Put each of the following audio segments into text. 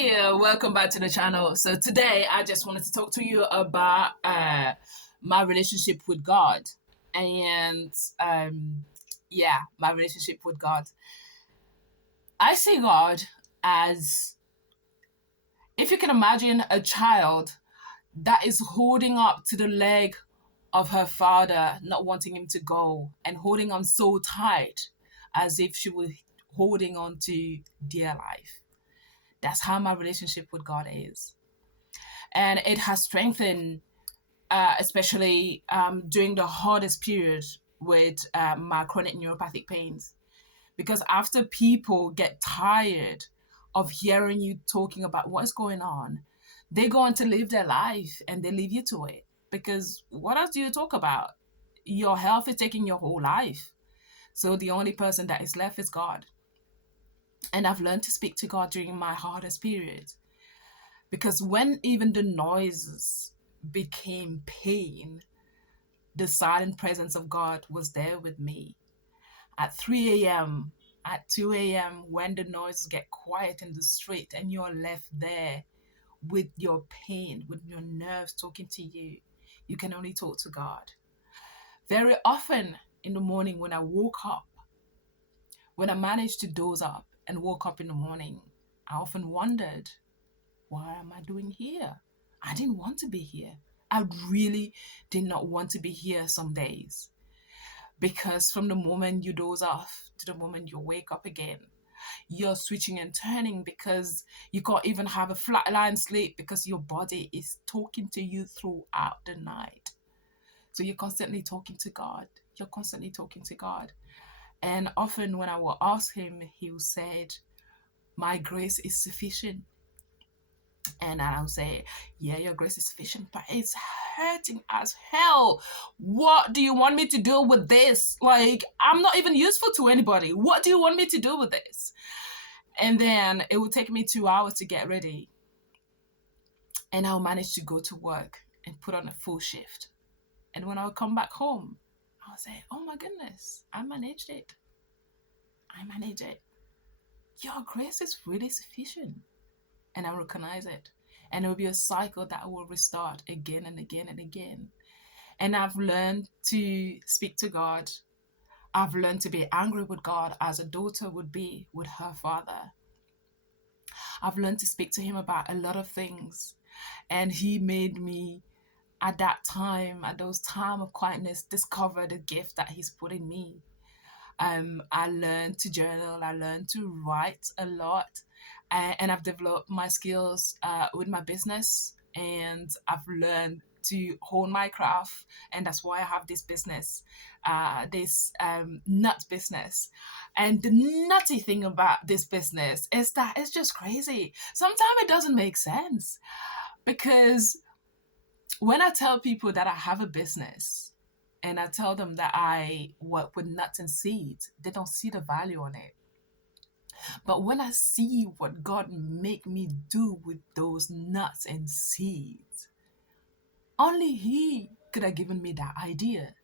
Hey, welcome back to the channel. So today I just wanted to talk to you about my relationship with God. And my relationship with God. I see God as, if you can imagine a child that is holding up to the leg of her father, not wanting him to go, and holding on so tight as if she were holding on to dear life. That's how my relationship with God is. And it has strengthened, especially during the hardest period with my chronic neuropathic pains. Because after people get tired of hearing you talking about what's going on, they go on to live their life and they leave you to it. Because what else do you talk about? Your health is taking your whole life. So the only person that is left is God. And I've learned to speak to God during my hardest period. Because when even the noises became pain, the silent presence of God was there with me. At 3 a.m., at 2 a.m., when the noises get quiet in the street and you're left there with your pain, with your nerves talking to you, you can only talk to God. Very often in the morning when I woke up, when I managed to doze up and woke up in the morning, I often wondered, what am I doing here? I didn't want to be here. I really did not want to be here some days. Because from the moment you doze off to the moment you wake up again, you're switching and turning because you can't even have a flatline sleep because your body is talking to you throughout the night. So you're constantly talking to God. You're constantly talking to God. And often when I will ask him, he will say, my grace is sufficient. And I'll say, yeah, your grace is sufficient, but it's hurting as hell. What do you want me to do with this? Like, I'm not even useful to anybody. What do you want me to do with this? And then it will take me 2 hours to get ready. And I'll manage to go to work and put on a full shift. And when I'll come back home, I'll say, oh my goodness, I managed it. I managed it. Your grace is really sufficient. And I recognize it. And it will be a cycle that will restart again and again and again. And I've learned to speak to God. I've learned to be angry with God as a daughter would be with her father. I've learned to speak to him about a lot of things. And he made me, at that time, at those times of quietness, discover the gift that he's put in me. I learned to journal. I learned to write a lot. And I've developed my skills with my business, and I've learned to hone my craft, and that's why I have this business, this nut business. And the nutty thing about this business is that it's just crazy. Sometimes it doesn't make sense, because when I tell people that I have a business and I tell them that I work with nuts and seeds, they don't see the value on it. But when I see what God make me do with those nuts and seeds, only he could have given me that idea.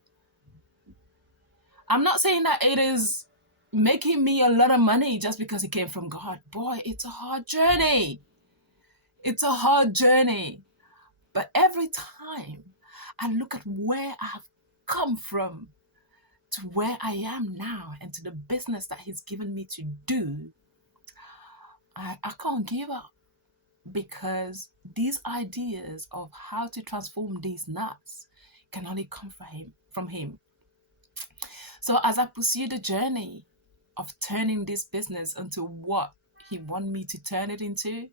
I'm not saying that it is making me a lot of money just because it came from God. Boy, it's a hard journey. It's a hard journey. But every time I look at where I have come from to where I am now and to the business that he's given me to do, I can't give up, because these ideas of how to transform these nuts can only come from him. So as I pursue the journey of turning this business into what he wants me to turn it into,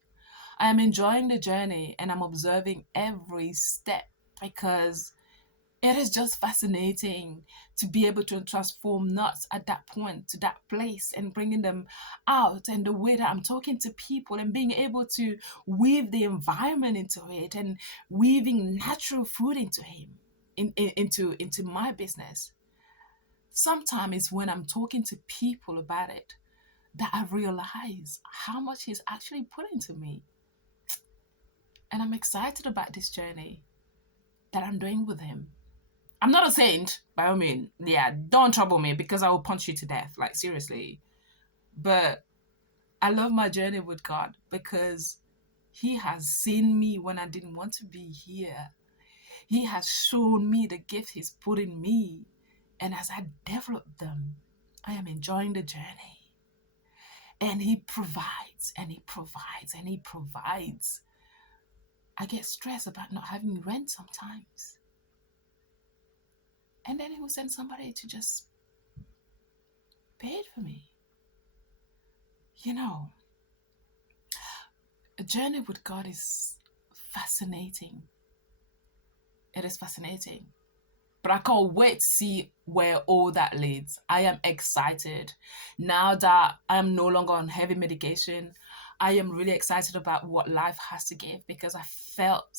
I am enjoying the journey and I'm observing every step, because it is just fascinating to be able to transform nuts at that point to that place and bringing them out, and the way that I'm talking to people and being able to weave the environment into it and weaving natural food into into my business. Sometimes it's when I'm talking to people about it that I realize how much he's actually put into me. And I'm excited about this journey that I'm doing with him. I'm not a saint, by all means. Yeah, don't trouble me, because I will punch you to death. Like, seriously. But I love my journey with God, because He has seen me when I didn't want to be here. He has shown me the gift He's put in me. And as I develop them, I am enjoying the journey. And He provides, and He provides, and He provides. I get stressed about not having rent sometimes. And then He will send somebody to just pay it for me. You know, a journey with God is fascinating. It is fascinating. But I can't wait to see where all that leads. I am excited. Now that I am no longer on heavy medication, I am really excited about what life has to give, because I felt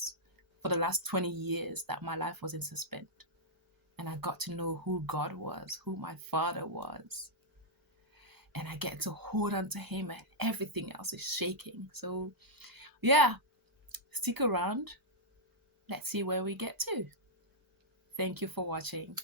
for the last 20 years that my life was in suspense. And I got to know who God was, who my Father was. And I get to hold on to Him, and everything else is shaking. So yeah, stick around. Let's see where we get to. Thank you for watching.